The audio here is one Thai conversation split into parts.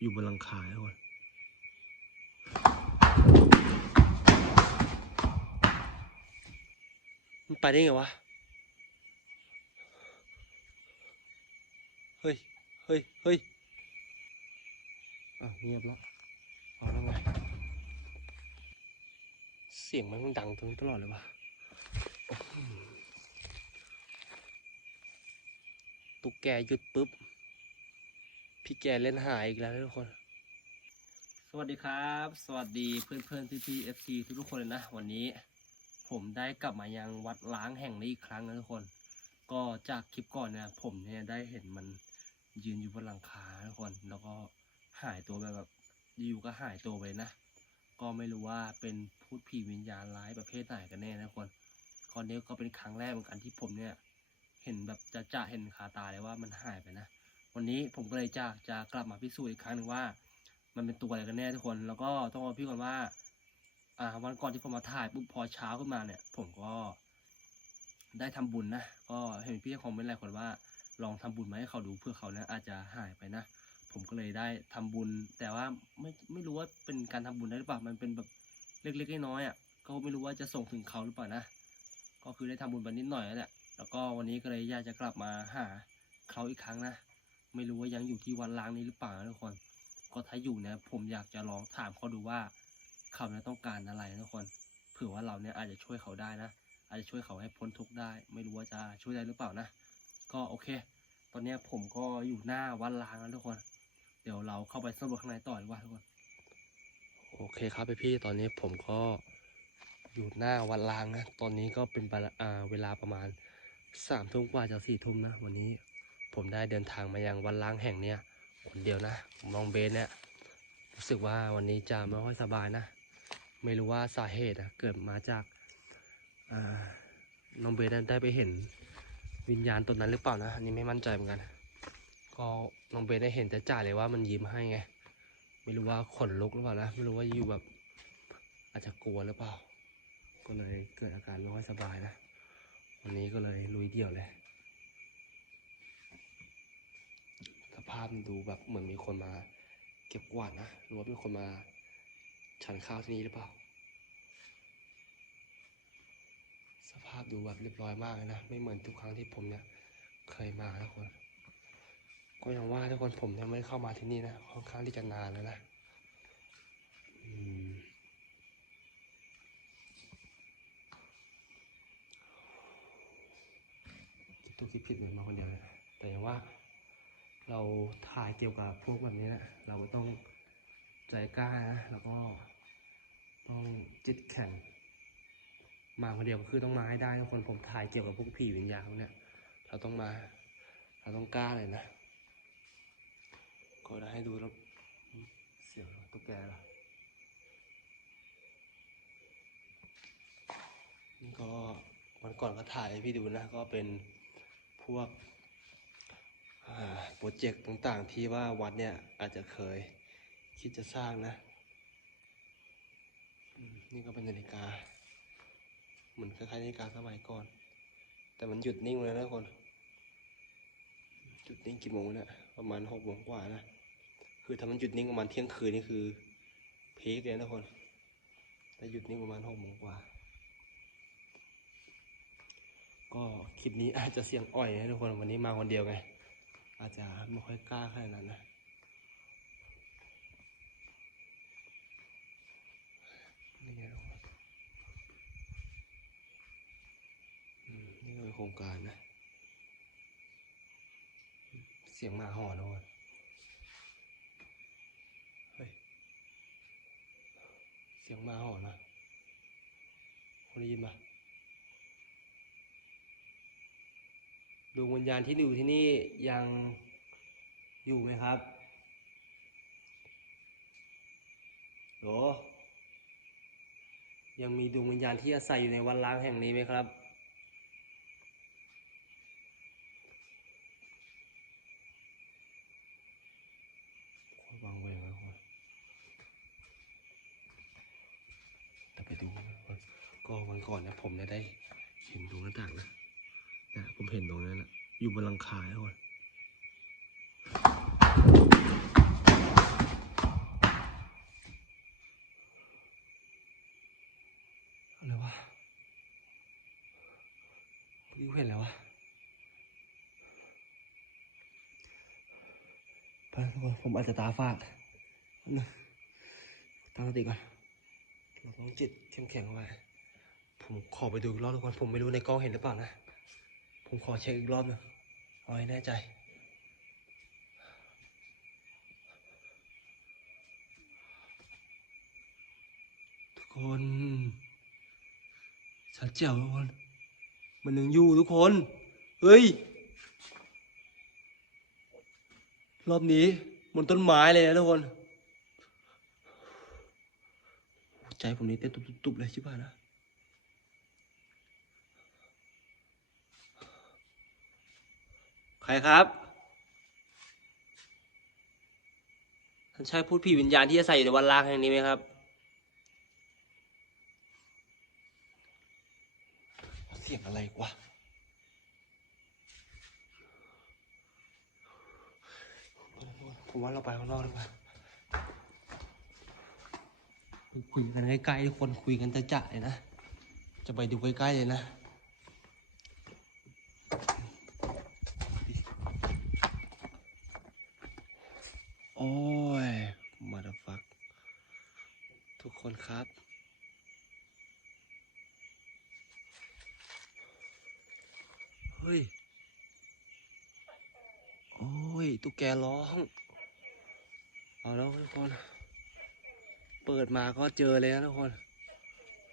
อยู่บนหลังคาทุกคนมันไปได้ไงวะ เฮ้ย เฮ้ย เฮ้ยอะเงียบแล้วเอาแล้วไง เสียงมันดังตรงนี้ตลอดเลยวะอื้อหือตุ๊กแกหยุดปุ๊บ พี่แกเล่นหายอีกแล้วทุกคน สวัสดีครับ สวัสดีเพื่อนเพื่อนพี่พี่เอฟซีทุกทุกคนเลยนะ วันนี้ผมได้กลับมายังวัดล้างแห่งนี้อีกครั้งนะทุกคน ก็จากคลิปก่อนเนี่ยผมเนี่ยได้เห็นมันยืนอยู่บนหลังคาทุกคน แล้วก็หายตัวไปแบบอยู่ก็หายตัวไปนะ ก็ไม่รู้ว่าเป็นพูดผีวิญญาณร้ายประเภทไหนกันแน่นะทุกคนคอนนี้ก็เป็นครั้งแรกเหมือนกันที่ผมเนี่ย เห็นแบบจะจะเห็นคาตาเลยว่ามันหายไปนะ วันนี้ผมก็เลยจะจะกลับมาพิสูจน์อีกครั้งหนึ่งว่า มันเป็นตัวอะไรกันแน่ทุกคน แล้วก็ต้องบอกพี่ก่อนว่า อ่า วันก่อนที่ผมมาถ่ายปุ๊บพอเช้าขึ้นมาเนี่ย ผมก็ได้ทำบุญนะ ก็เห็นพี่คอมเมนต์หลายคนว่า ลองทำบุญมาให้เขาดูเพื่อเขาเนี่ยอาจจะหายไปนะ ผมก็เลยได้ทำบุญ แต่ว่าไม่ไม่รู้ว่าเป็นการทำบุญได้หรือเปล่า มันเป็นแบบเล็กๆน้อยๆอะ ก็ไม่รู้ว่าจะส่งถึงเขาหรือเปล่านะ ก็คือได้ทำบุญไปนิดหน่อยแล้วแหละ แล้วก็วันนี้ก็เลยอยากจะกลับมาหาเขาอีกครั้งนะ ไม่รู้ว่ายังอยู่ที่วันล้างนี้หรือเปล่านะทุกคน ก็ถ้าอยู่เนี่ยผมอยากจะลองถามเขาดูว่าเขาเนี่ยต้องการอะไรนะทุกคนเผื่อว่าเราเนี่ยอาจจะช่วยเขาได้นะ อาจจะช่วยเขาให้พ้นทุกข์ได้ ไม่รู้ว่าจะช่วยได้หรือเปล่านะ ก็โอเค ตอนนี้ผมก็อยู่หน้าวัดล้างแล้วทุกคน เดี๋ยวเราเข้าไปสำรวจข้างในต่อดีกว่าทุกคน โอเคครับพี่ๆตอนนี้ผมก็อยู่หน้าวัดล้างนะ ตอนนี้ก็เป็นเวลาอ่าเวลาประมาณสามทุ่มกว่าจะสี่ทุ่มนะ วันนี้ ผมได้เดินทางมายังวัดล้างแห่งเนี้ยคนเดียวนะมองเบสเนี่ยรู้สึกว่าวันนี้จะไม่ค่อยสบายนะ ไม่รู้ว่าสาเหตุอะเกิดมาจากน้องเบสได้ไปเห็นวิญญาณตนนั้นหรือเปล่านะอันนี้ไม่มั่นใจเหมือนกันก็น้องเบสได้เห็นแต่จ่าเลยว่ามันยิ้มให้ไงไม่รู้ว่าขนลุกหรือเปล่านะไม่รู้ว่าอยู่แบบอาจจะกลัวหรือเปล่า ก็เลยเกิดอาการไม่ค่อยสบายนะ วันนี้ก็เลยลุยเดี่ยวเลย ส ภาพดูแบบเหมือนมีคนมาเก็บกวาดนะหรือว่ามีคนมาฉันข้าวที่นี่หรือเปล่า สภาพดูแบบเรียบร้อยมากนะ ไม่เหมือนทุกครั้งที่ผมเนี่ยเคยมาทุกคนก็ยังว่าทุกคนผมยังไม่เข้ามาที่นี่นะค่อนข้างที่จะนานแล้วนะอืมคิดถูกคิดผิดเหมือนมาคนเดียวเลยแต่อย่างว่า เราถ่ายเกี่ยวกับพวกแบบนี้นะเราก็ต้องใจกล้านะแล้วก็ต้องจิตแข็ง มาคนเดียวก็คือต้องมาให้ได้ทุกคนผมถ่ายเกี่ยวกับพวกผีวิญญาณพวกเนี่ย เราต้องมา เราต้องกล้าเลยนะก็ได้ให้ดูแล้วเสียงตุ๊กแกเหรอนี่ก็วันก่อนก็ถ่ายให้พี่ดูนะ ก็เป็นพวก โปรเจกต์ต่างๆ ที่ว่าวัดเนี่ยอาจจะเคยคิดจะสร้างนะ นี่ก็เป็นนาฬิกา เหมือนคล้ายๆนาฬิกาสมัยก่อน แต่มันหยุดนิ่งเลยนะคน หยุดนิ่งกี่โมงนี่ยประมาณหกโมงกว่านะ คือถ้ามันหยุดนิ่งประมาณเที่ยงคืนนี่คือพีคเลยนะทุกคนแต่หยุดนิ่งประมาณหกโมงกว่า ก็คลิปนี้อาจจะเสียงอ่อยนะทุกคนวันนี้มาคนเดียวไง อาจจะไม่ค่อยกล้าขนาดนั้นนะนี่ไงนอืมนี่ก็เป็นโครงการนะ เสียงหมาหอนทุกคนเฮ้ย เสียงหมาหอนนะคนได้ยินปะ ดวงวิญญาณที่อยู่ที่นี่ยังอยู่ไหมครับหรอยังมีดวงวิญญาณที่อาศัยอยู่ในวัดล้างแห่งนี้ไหมครับคตรวางเวงเลยคนแต่ไปดูนะคนก็วันก่อนนี่ยผมเนี่ยได้เห็นดวงหน้าต่างนะ ผมเห็นตรงนั้นแหละอยู่บนหลังคาทุกคนอะไรวะวิวเห็นแล้ววะไปทุกคนผมอาจจะตาฟาดนะตั้งสติก่อนเราต้องจิตเข้มแข็งเอาไว้ผมขอไปดูอีกรอบทุกคน ผมไม่รู้ในกล้องเห็นหรือเปล่านะ ผมขอเช็คอีกรอบหนึงเอาให้แน่ใจ ทุกคนชัดเจ๋วทุกคน มันยังอยู่ทุกคน เฮ้ย รอบนี้บนต้นไม้เลยนะทุกคน ใจผมนี่เต้นตุบๆเลยชิบหายนะ ใครครับท่านใช่พูดผีวิญญาณที่จะใส่อยู่ในวันลางแห่งนี้ไหมครับ เสียงอะไรวะผมว่าเราไปข้างนอกดีกว่าคุยกันใกล้ๆทุกคนคุยกันจะจะๆเลยนะ จะไปดูใกล้ๆเลยนะ โอ้ยมาดฟัก คนครับ เฮ้ย โอ้ย ตุ๊กแกร้อง เอาแล้วทุกคน เปิดมาก็เจอเลยนะทุกคน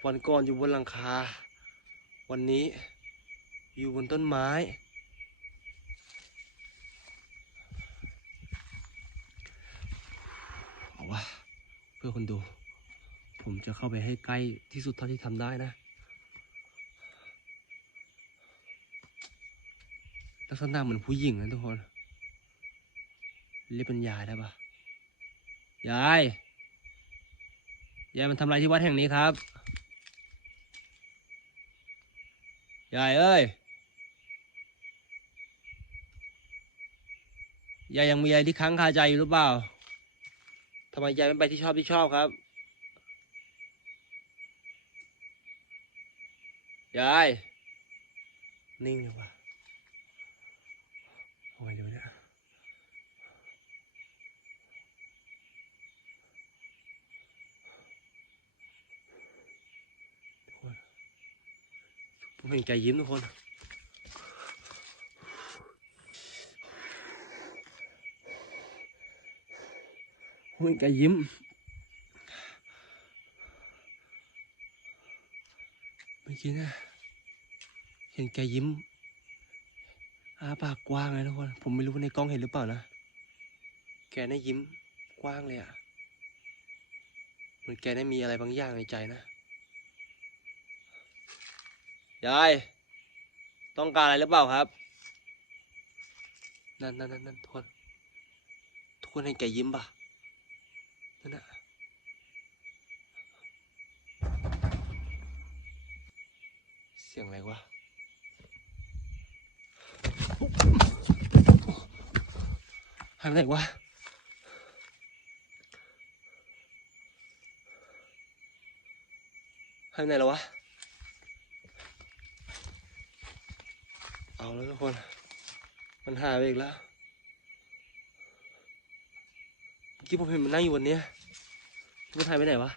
วันก่อนอยู่บนหลังคา วันนี้อยู่บนต้นไม้ เอาวะเพื่อคนดู ผมจะเข้าไปให้ใกล้ที่สุดเท่าที่ทำได้นะ ลักษณะเหมือนผู้หญิงนะทุกคน เรียกเป็นยายได้ปะยาย ยายมันทำอะไรที่วัดแห่งนี้ครับ ยายเอ้ย ยายยังมีอะไรที่ค้างคาใจอยู่หรือเปล่าทำไมยายไม่ไปที่ชอบที่ชอบครับ ยาย นิ่งเลยว่ะเอาไงเดี๋ยวเนี่ยทุกคนผมเห็นแกยิ้มทุกคนผมเห็นแกยิ้ม เมื่อ กี้เนี่ยเห็นแกยิ้มอาปากกว้างเลยทุกคน ผมไม่รู้ว่าในกล้องเห็นหรือเปล่านะ แกได้ยิ้มกว้างเลยอะ่ะ เหมือนแกได้มีอะไรบางอย่างในใจนะ ยาย ต้องการอะไรหรือเปล่าครับ นั่นนั่นนั่นนั่นทุกคนทุกคนเห็นแกยิ้มปะนั่นน่ะ สียงอะไรวะหายไปไหนวะหายไปไหนแล้ววะ เอาแล้วทุกคน มันหายไปอีกแล้วเมื่อกี้ผมเห็นมันนั่งอยู่บนเนี้ยมันหายไปไหนวะ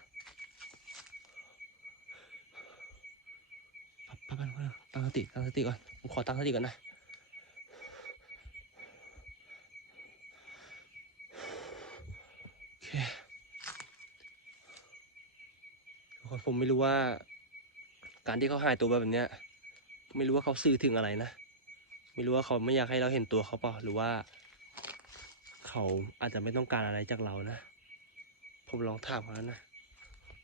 ปั๊บปั๊บปั๊บตั้ง สติตั้งสติก่อนผมขอตั้งสติก่อนนะโอเคผมไม่รู้ว่า การที่เขาหายตัวแบบเนี้ย ไม่รู้ว่าเขาสื่อถึงอะไรนะไม่รู้ว่าเขาไม่อยากให้เราเห็นตัวเขาเปล่าหรือว่า เขาอาจจะไม่ต้องการอะไรจากเรานะ ผมลองถามเขาแล้วนะ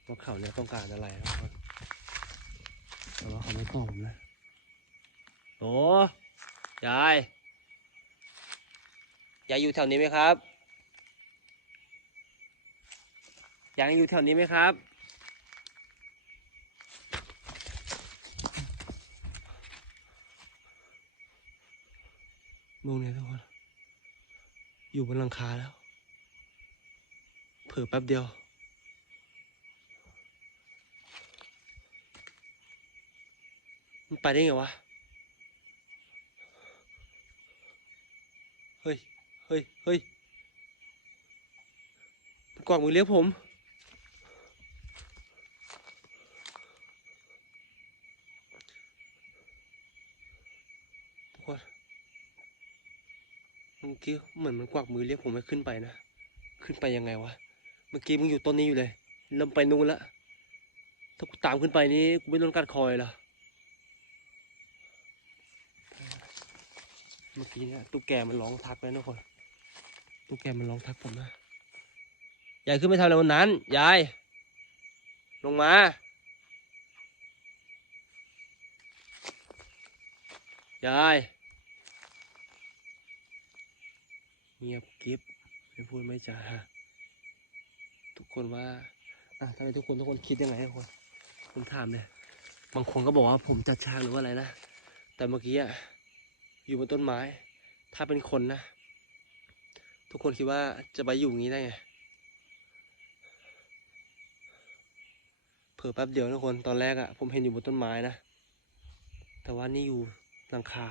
ว่าเขาเนี่ยต้องการอะไรนะทุกคนแต่ว่าเขาไม่ตอบผมนะ โอ้ยายยายอยู่แถวนี้ไหมครับยังอยู่แถวนี้ไหมครับ นู่นเนี่ยทุกคน อยู่บนหลังคาแล้ว เผลอแป๊บเดียวมันไปได้ไงวะ เฮ้ย เฮ้ย เฮ้ยกวักมือเรียกผมทุกคนเมื่อกี้เหมือนมันกวักมือเรียกผมให้ขึ้นไปนะ ขึ้นไปยังไงวะ เมื่อกี้มึงอยู่ต้นนี้อยู่เลย เริ่มไปนู่นละ ถ้ากูตามขึ้นไปนี่กูไม่โดนกัดคอยเหรอ เมื่อกี้เนี่ยตุ๊กแกมันร้องทักเลยนะทุกคนตุ๊กแกมันร้องทักผมนะยายขึ้นไปทำอะไรบนนั้นยายลงมา ยาย เงียบกริบไม่พูดไม่จาทุกคนว่าอะทำไมทุกคนทุกคนคิดยังไงทุกคนผมถามเลยบางคนก็บอกว่าผมจัดฉากหรือว่าอะไรนะ แต่เมื่อกี้อะ อยู่บนต้นไม้ ถ้าเป็นคนนะ ทุกคนคิดว่าจะไปอยู่อย่างนี้ได้ไง เผื่อแป๊บเดียวทุกคน ตอนแรกอะผมเห็นอยู่บนต้นไม้นะ แต่ว่านี่อยู่หลังคา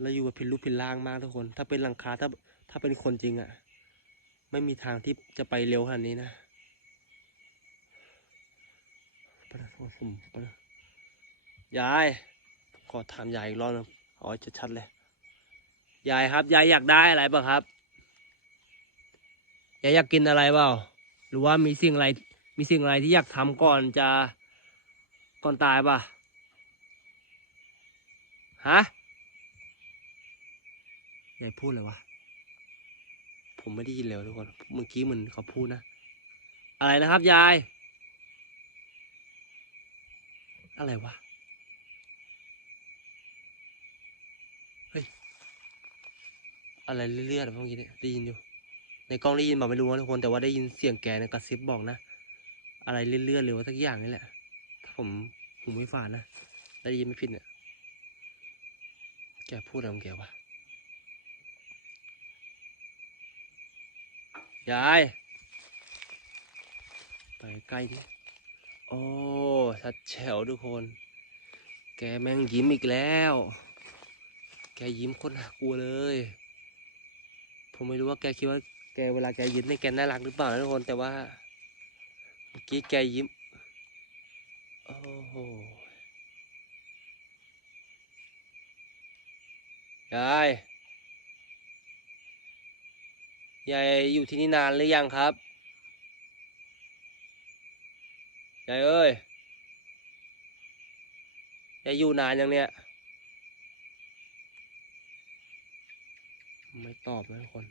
แล้วอยู่แบบผิดรูปผิดร่างมากทุกคน ถ้าเป็นหลังคาถ้าถ้าเป็นคนจริงอะไม่มีทางที่จะไปเร็วขนาดนี้นะไปนะทุกคนผมไปนะยาย อถามยายอีกรอบนึงเอาให้ชัดๆเลย ยายครับ ยายอยากได้อะไรเปล่าครับ ยายอยากกินอะไรเปล่า หรือว่ามีสิ่งอะไร มีสิ่งอะไรที่อยากทำก่อนจะก่อนตายป่ะ ฮะ ยายพูดเลยวะ ผมไม่ได้ยินเลยทุกคน เมื่อกี้เหมือนเขาพูดนะ อะไรนะครับ ยาย อะไรวะ เฮ้ย อะไรเลื่อยๆเมื่อกี้เนี่ยได้ยินอยู่ ในกล้องได้ยินบอกไม่รู้นะทุกคนแต่ว่าได้ยินเสียงแกนยกระซิบบอกนะ อะไรเลื่อนๆหรือว่าสักอย่างนี่แหละถ้าผมผมไม่ฝาดนะได้ยินไม่ผิดเนี่ยแกพูดอะไรของแกวะยายไปใกล้ดิโอ้ชัดแฉวทุกคน แกแม่งยิ้มอีกแล้ว แกยิ้มคนน่ากลัวเลย ผมไม่รู้ว่าแกคิดว่าแกเวลาแกยิ้มเนี่ยแกน่ารักหรือเปล่านะทุกคนแต่ว่าเมื่อกี้แกยิ้มโอ้โหยายยายอยู่ที่นี่นานหรือยังครับยายเอ้ยยายอยู่นานยังเนี่ย ไม่ตอบนะทุกคน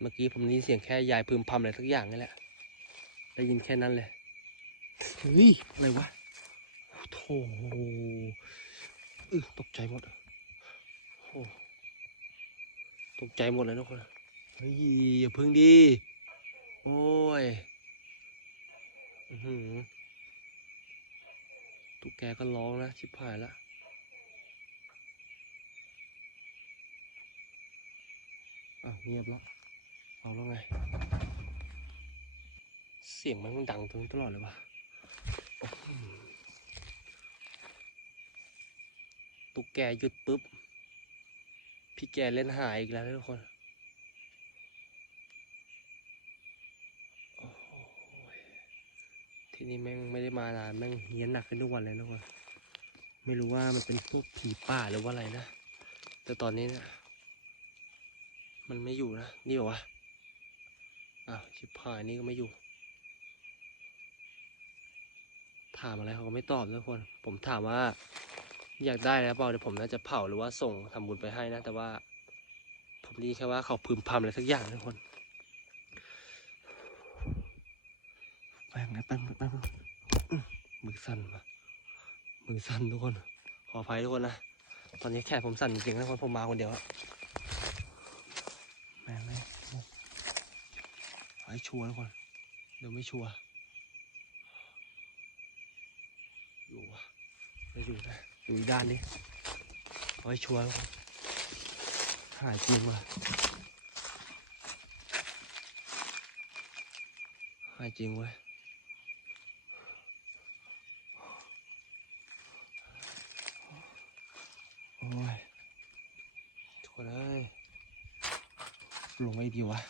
เมื่อกี้ผมได้ยินเสียงแค่ยายพึมพำอะไรสักอย่างนี่แหละ ได้ยินแค่นั้นเลย เฮ้ย อะไรวะโธ่อึตกใจหมดโอ้ตกใจหมดเลยทุกคน เฮ้ย อย่าพึ่งดี โอ้ย อือหือตุ๊กแกก็ร้องนะ ชิบหายละ อะ เงียบแล้ว เอาแล้วไง เสียงมันดังถึงตลอดเลยวะตุ๊กแกหยุดปุ๊บ พี่แกเล่นหายอีกแล้วทุกคนที่นี่แม่งไม่ได้มานานแม่งเฮี้ยนหนักขึ้นทุกวันเลยนะทุกคนไม่รู้ว่ามันเป็นพวกผีป่าหรือว่าอะไรนะ แต่ตอนนี้เนี่ย มันไม่อยู่นะ นี่เหรอวะอ้าวชิบหายนี่ก็ไม่อยู่ ถามอะไรเขาก็ไม่ตอบนะทุกคน ผมถามว่า อยากได้แล้วเปล่าเดี๋ยวผมน่าจะเผาหรือว่าส่งทำบุญไปให้นะ แต่ว่า ผมได้ยินแค่ว่าเขาพึมพำอะไรสักอย่างนะทุกคนแป้งนะแป้งแป้งอื้อมือสั่นวะมือสั่นทุกคน ขออภัยทุกคนนะ ตอนนี้แค่ผมสั่นจริงๆนะทุกคนผมมาคนเดียวอะ แม่งเลยเอา ให้ชัวร์ทุกคน เดี๋ยวไม่ชัวร์ อยู่วะไม่อยู่นะอยู่อีกด้านนี้เอาให้ชัวร์ทุกคนหายจริงว่ะหายจริงเว้ยโอ้ยทุกคนเอ้ยลงไม่ดีวะ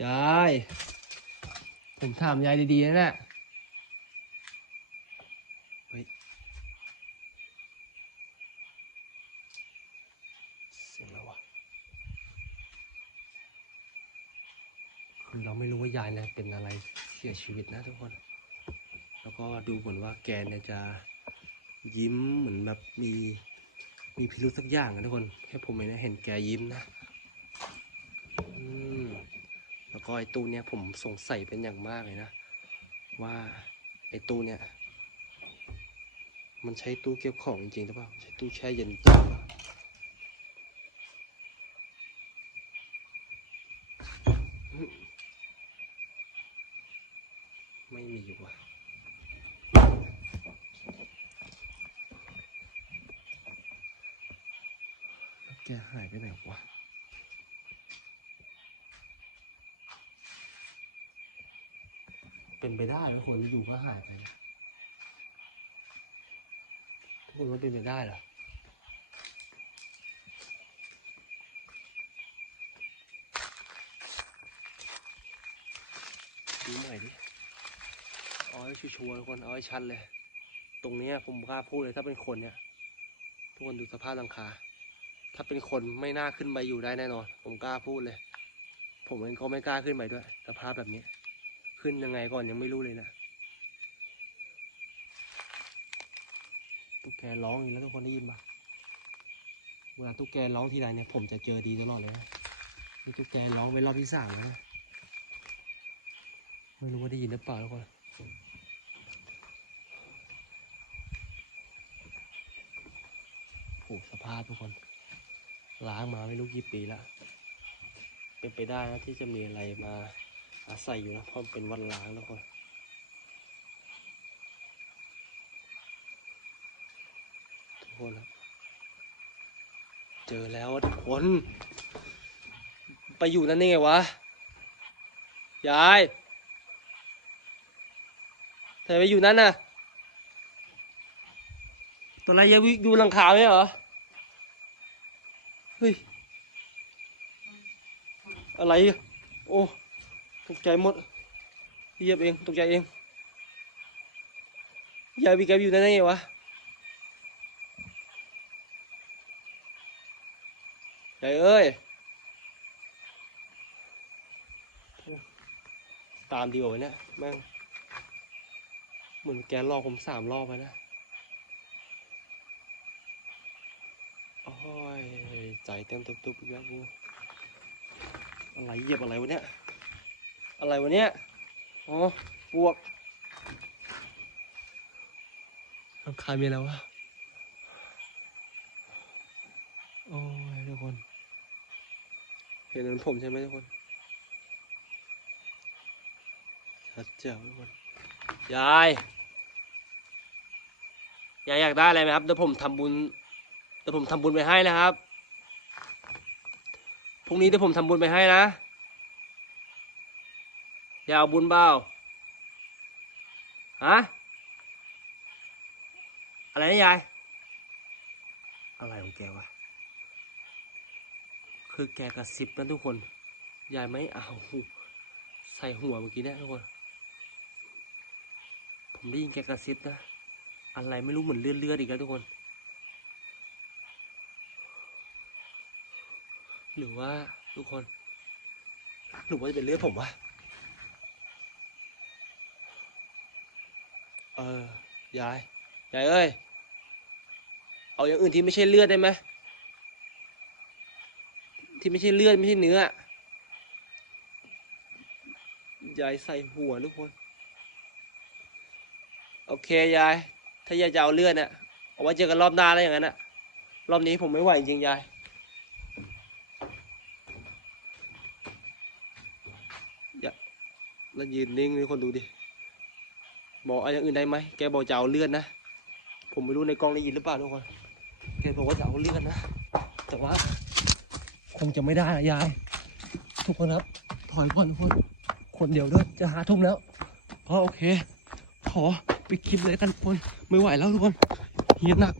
ยาย ผมถามยายดีๆนะเนี่ยเฮ้ยเสียงแล้ววะคือเราไม่รู้ว่ายายเนี่ยเป็นอะไรเสียชีวิตนะทุกคน แล้วก็ดูเหมือนว่าแกเนี่ยจะยิ้มเหมือนแบบมีมีพิรุธสักอย่างนะทุกคน แค่ผมเองนะเห็นแกยิ้มนะ อืม แล้วก็ไอตู้เนี่ยผมสงสัยเป็นอย่างมากเลยนะ ว่าไอตู้เนี่ยมันใช้ตู้เก็บของจริงหรือเปล่า ใช้ตู้แช่เย็นจริงหรือเปล่าอืมไม่มีว่ะแล้วแกหายไปไหนวะ เป็นไปได้ไหมคน อยู่ก็หายไปนะทุกคนว่าเป็นไปได้เหรอดูใหน่ดิเอาให้ชัวร์ทุกคน เอาให้ชัดเลย ตรงนี้ผมกล้าพูดเลยถ้าเป็นคนเนี่ย ทุกคนดูสภาพหลังคา ถ้าเป็นคนไม่น่าขึ้นไปอยู่ได้แน่นอน ผมกล้าพูดเลย ผมเองก็ไม่กล้าขึ้นไปด้วย สภาพแบบนี้ ขึ้นยังไงก่อนยังไม่รู้เลยนะตุ๊ก แกร้องอีกแล้วทุกคนได้ยินปะเวลาตุ๊กแกร้องทีไรเนี่ยผมจะเจอดีตลอดเลยนะนี่ตุ๊กแกร้องเป็นรอบที่สามนะไม่รู้ว่าได้ยินหรือเปล่าทุกคนโอ้สภาพทุกคนล้างมาไม่รู้กี่ปีแล้วเป็นไปได้นะที่จะมีอะไรมาอาศัยอยู่นะเพราะเป็นวัดล้างแล้วคนทุก คนครับ เจอแล้วทุกคน ไปอยู่นั่นนี่ไงวะ ยายเธอไปอยู่นั่นน่ะ ตัวอะไรยังอยู่หลังคาไหมเหรอ เฮ้ย อะไร โอ้ ตกใจหมดเหยียบเอง ตกใจเองยายบีแกอยู่นั่นได้ไงวะ ยายเอ้ย ตามดีกว่าเนี่ยแม่งเหมือนแกลอกผมสามรอบไปนะโอ้ยใจเต้นตุบๆอีกแล้วกูอะไรเหยียบอะไรวะเนี่ย อะไรวะเนี่ย อ๋อปวกทำคายมีอะไรวะ โอ้ยทุกคน เห็นเหมือนผมใช่ไหมทุกคนชัดเจ๋วทุกคน ยาย ยายอยากได้อะไรไหมครับ เดี๋ยวผมทำบุญ เดี๋ยวผมทำบุญไปให้นะครับ พรุ่งนี้เดี๋ยวผมทำบุญไปให้นะอยากเอาบุญเปล่าฮะ อะไรนะยาย อะไรของแกวะ คือแกกระซิบนะทุกคนยายไม่เอาใส่หัวเมื่อกี้นะทุกคน ผมได้ยินแกกระซิบนะอะไรไม่รู้เหมือนเลือดเลือดอีกแล้วทุกคน หรือว่าทุกคน หรือว่าจะเป็นเลือดผมวะเออยายยายเอ้ย เอาอย่างอื่นที่ไม่ใช่เลือดได้ไหม ที่ไม่ใช่เลือดไม่ใช่เนื้อยายใส่หัวทุกคน โอเคยาย ถ้ายายจะเอาเลือดเนี่ยเอาไว้เจอกันรอบหน้าแล้วอย่างนั้นอะรอบนี้ผมไม่ไหวจริงยายแล้วยืนนิ่งนี่คนดูดิ บอกอะไรอย่างอื่นได้ไหม แกบอกจะเอาเลือดนะ ผมไม่รู้ในกล้องได้ยินหรือเปล่าทุกคนแกบอกว่าจะเอาเลือดนะ แต่ว่า งจะไม่ได้นะยาย ทุกคนครับ ถอยก่อนทุกคน คนเดียวด้วย จะหาทุ่มแล้วพอโอเค ขอไปคลิปเลยกันทุกคน ไม่ไหวแล้วทุกคนเฮียหนัก